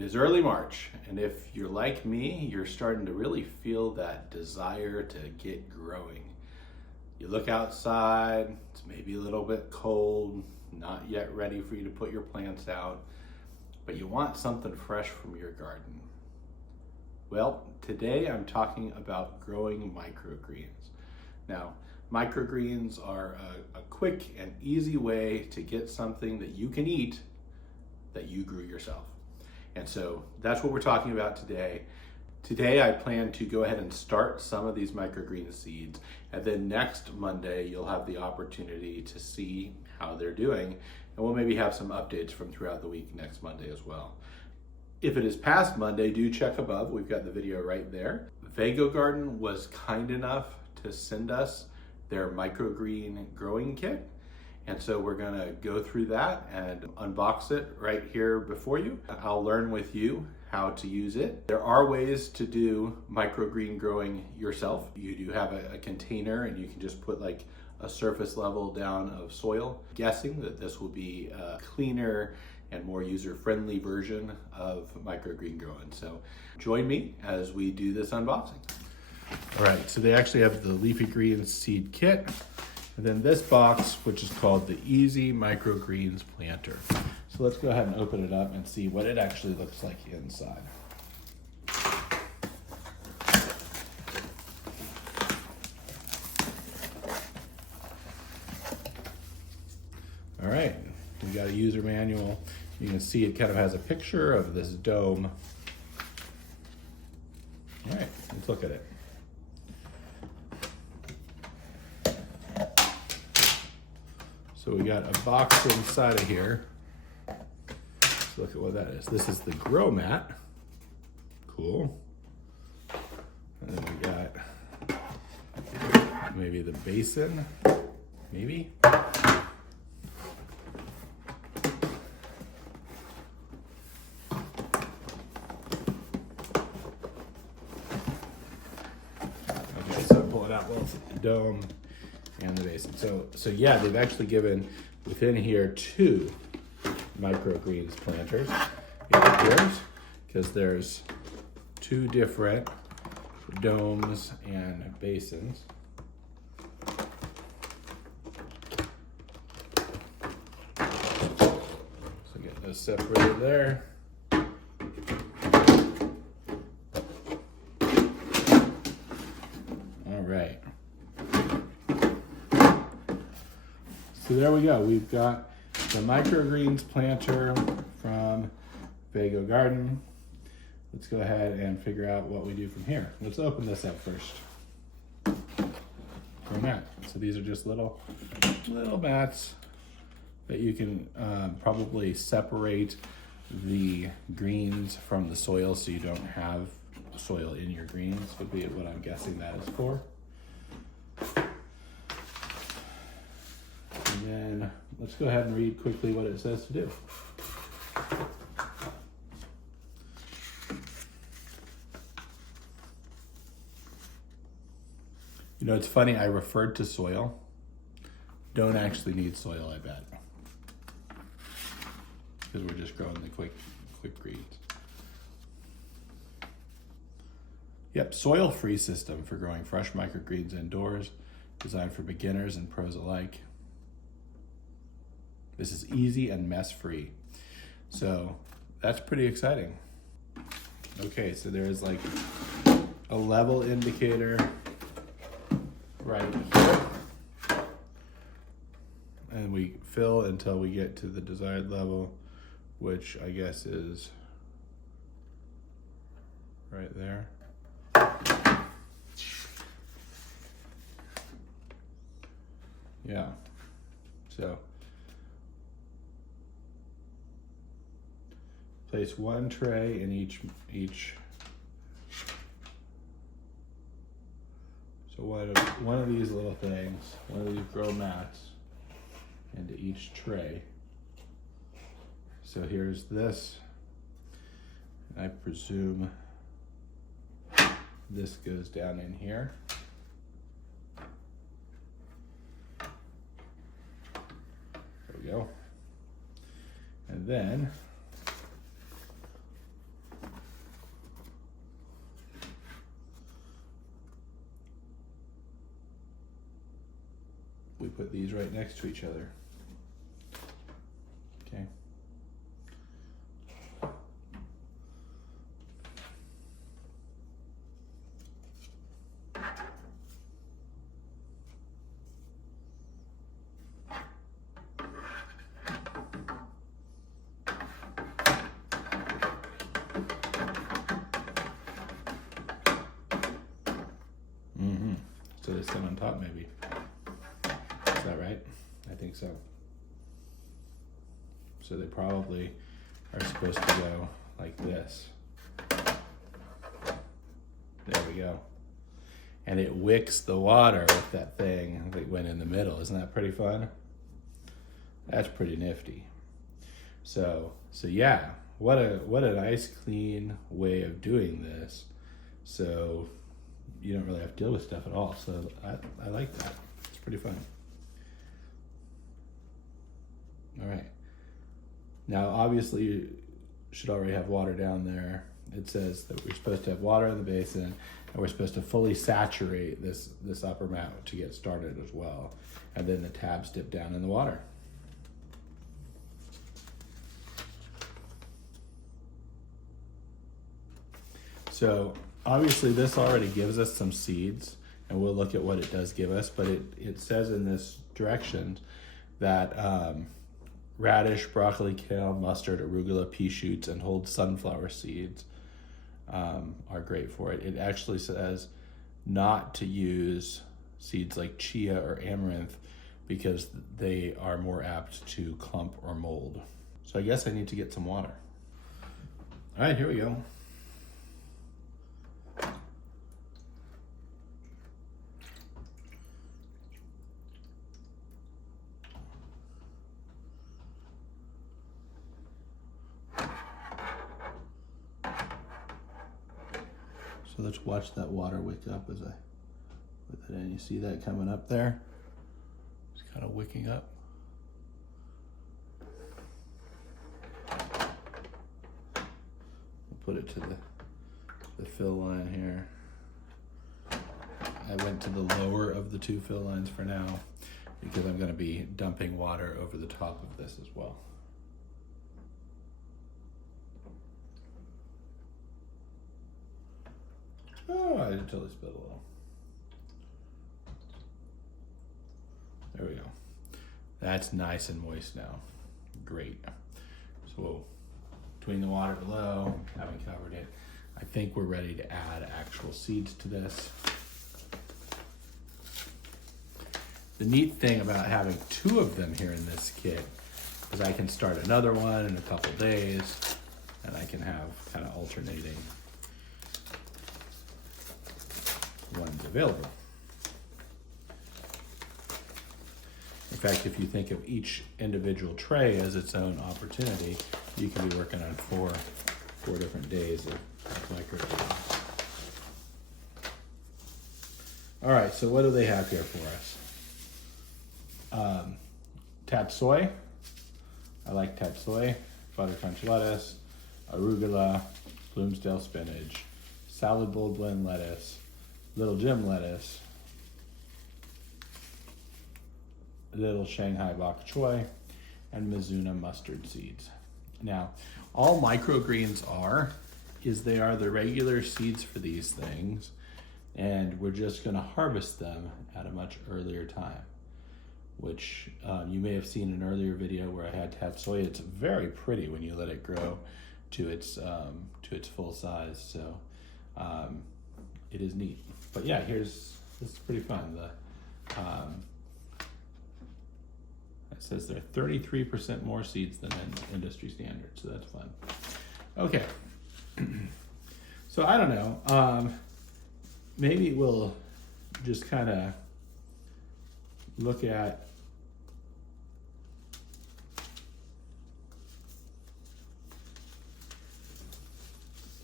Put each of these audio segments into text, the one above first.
It is early March, and if you're like me, you're starting to really feel that desire to get growing. You look outside, it's maybe a little bit cold, not yet ready for you to put your plants out, but you want something fresh from your garden. Well, today I'm talking about growing microgreens. Now, microgreens are a quick and easy way to get something that you can eat that you grew yourself. And so that's what we're talking about today. Today I plan to go ahead and start some of these microgreen seeds, and then next Monday you'll have the opportunity to see how they're doing, and we'll maybe have some updates from throughout the week next Monday as well. If it is past Monday, do check above. We've got the video right there. Vego Garden was kind enough to send us their microgreen growing kit. And so we're gonna go through that and unbox it right here before you. I'll learn with you how to use it. There are ways to do microgreen growing yourself. You do have a container and you can just put like a surface level down of soil. Guessing that this will be a cleaner and more user-friendly version of microgreen growing. So join me as we do this unboxing. All right, so they actually have the leafy greens seed kit. And then this box, which is called the Easy Microgreens Planter. So let's go ahead and open it up and see what it actually looks like inside. All right, we got a user manual. You can see it kind of has a picture of this dome. All right, let's look at it. So we got a box inside of here. Let's look at what that is. This is the grow mat. Cool. And then we got maybe the basin, maybe. Okay, so pull it out both the dome and the basin. So yeah, they've actually given within here 2 microgreens planters, it appears, because there's 2 different domes and basins. So get those separated there. All right. So there we go. We've got the microgreens planter from Vego Garden. Let's go ahead and figure out what we do from here. Let's open this up first. Grow mat. So these are just little mats that you can probably separate the greens from the soil so you don't have soil in your greens, would be what I'm guessing that is for. And then let's go ahead and read quickly what it says to do. You know, it's funny, I referred to soil. Don't actually need soil, I bet. Because we're just growing the quick greens. Yep, soil-free system for growing fresh microgreens indoors, designed for beginners and pros alike. This is easy and mess-free. So that's pretty exciting. Okay, so there's like a level indicator right here. And we fill until we get to the desired level, which I guess is right there. Yeah, so place 1 tray in each. So one of these little things, one of these grow mats into each tray. So here's this. I presume this goes down in here. There we go. And then put these right next to each other. Okay. So they sit on top, maybe. Is that right? I think so. So they probably are supposed to go like this. There we go. And it wicks the water with that thing that went in the middle. Isn't that pretty fun? That's pretty nifty. So yeah, what a nice, clean way of doing this. So you don't really have to deal with stuff at all. So I like that. It's pretty fun. All right. Now, obviously, you should already have water down there. It says that we're supposed to have water in the basin, and we're supposed to fully saturate this upper mat to get started as well. And then the tabs dip down in the water. So obviously this already gives us some seeds, and we'll look at what it does give us, but it says in this direction that radish, broccoli, kale, mustard, arugula, pea shoots, and whole sunflower seeds are great for it. It actually says not to use seeds like chia or amaranth because they are more apt to clump or mold. So I guess I need to get some water. All right, here we go. So let's watch that water wick up as I put that in. You see that coming up there? It's kind of wicking up. I'll put it to the fill line here. I went to the lower of the two fill lines for now because I'm going to be dumping water over the top of this as well. Oh, I totally spilled a little. There we go. That's nice and moist now. Great. So between the water below, having covered it, I think we're ready to add actual seeds to this. The neat thing about having two of them here in this kit is I can start another one in a couple days, and I can have kind of alternating ones available. In fact, if you think of each individual tray as its own opportunity, you can be working on four different days of microgreens. All right, so what do they have here for us? Tatsoi. I like tatsoi, butter crunch lettuce, arugula, Bloomsdale spinach, salad bowl blend lettuce, little Jim lettuce, little Shanghai bok choy, and Mizuna mustard seeds. Now, all microgreens is they are the regular seeds for these things, and we're just going to harvest them at a much earlier time, which you may have seen an earlier video where I had tatsoi. It's very pretty when you let it grow to its full size. So it is neat. But yeah, this is pretty fun. It says there are 33% more seeds than industry standard, so that's fun. Okay, so I don't know. Maybe we'll just kind of look at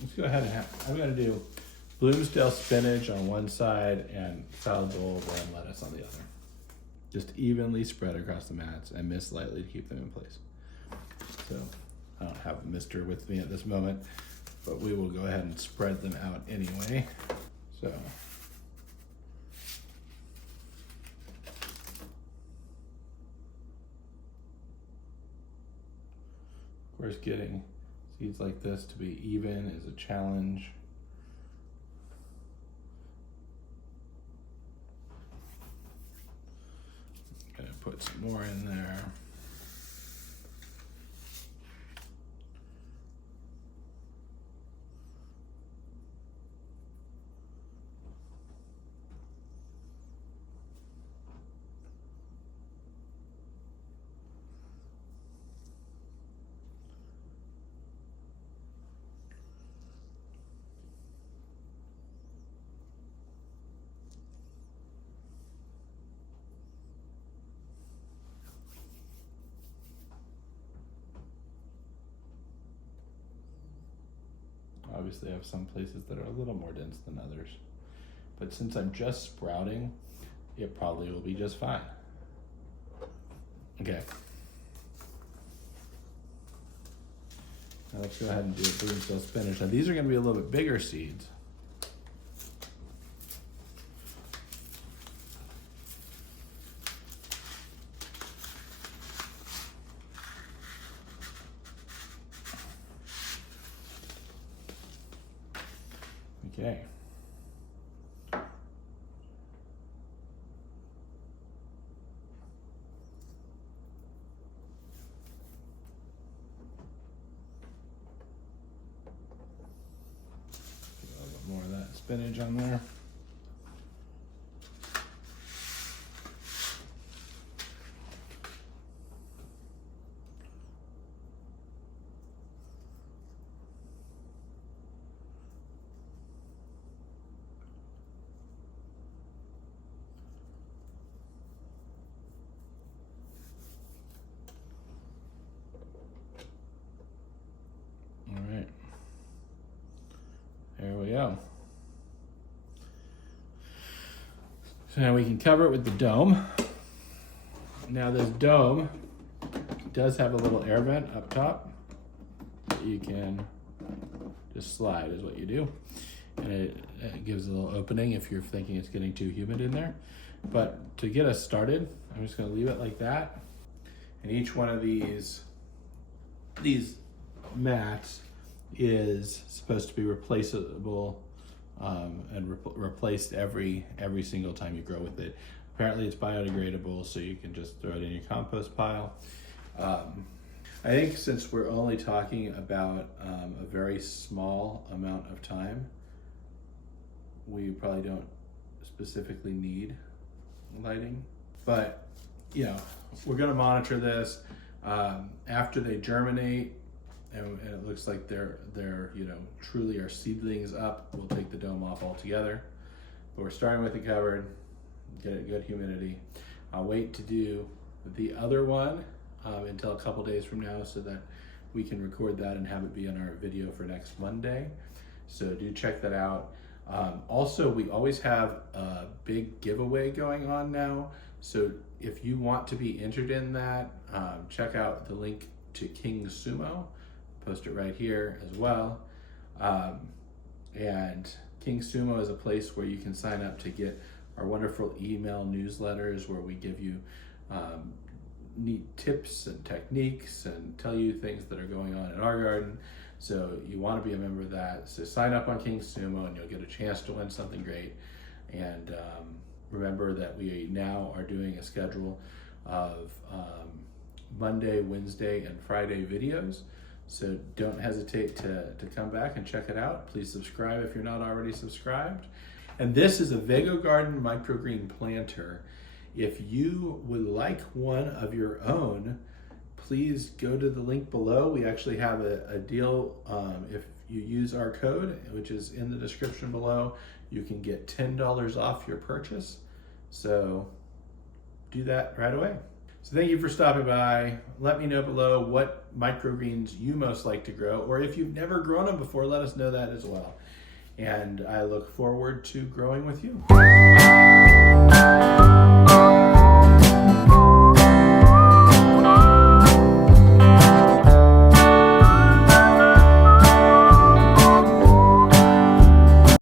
let's go ahead and I'm going to do Bloomsdale spinach on one side and salad bowl and lettuce on the other. Just evenly spread across the mats and mist lightly to keep them in place. So I don't have a mister with me at this moment, but we will go ahead and spread them out anyway. So course, getting seeds like this to be even is a challenge. Gonna put some more in there. Obviously I have some places that are a little more dense than others, but since I'm just sprouting, it probably will be just fine. Okay. Now let's go ahead and do a Bloomsdale spinach. Now these are going to be a little bit bigger seeds. Okay. Get a little bit more of that spinach on there. There we go. So now we can cover it with the dome. Now this dome does have a little air vent up top that you can just slide is what you do. And it gives a little opening if you're thinking it's getting too humid in there. But to get us started, I'm just gonna leave it like that. And each one of these mats is supposed to be replaceable and replaced every single time you grow with it. Apparently it's biodegradable, so you can just throw it in your compost pile. I think since we're only talking about a very small amount of time, we probably don't specifically need lighting. But you know, we're gonna monitor this after they germinate. And it looks like they're you know, truly are seedlings up. We'll take the dome off altogether. But we're starting with the covered, get it good humidity. I'll wait to do the other one until a couple days from now so that we can record that and have it be in our video for next Monday. So do check that out. Also, we always have a big giveaway going on now. So if you want to be entered in that, check out the link to King Sumo. Post it right here as well. And King Sumo is a place where you can sign up to get our wonderful email newsletters where we give you neat tips and techniques and tell you things that are going on in our garden. So you want to be a member of that. So sign up on King Sumo and you'll get a chance to win something great. And remember that we now are doing a schedule of Monday, Wednesday, and Friday videos. So don't hesitate to come back and check it out. Please subscribe if you're not already subscribed. And this is a Vego Garden microgreen planter. If you would like one of your own, please go to the link below. We actually have a deal. If you use our code, which is in the description below, you can get $10 off your purchase. So do that right away. So thank you for stopping by. Let me know below what microgreens you most like to grow, or if you've never grown them before, let us know that as well. And I look forward to growing with you.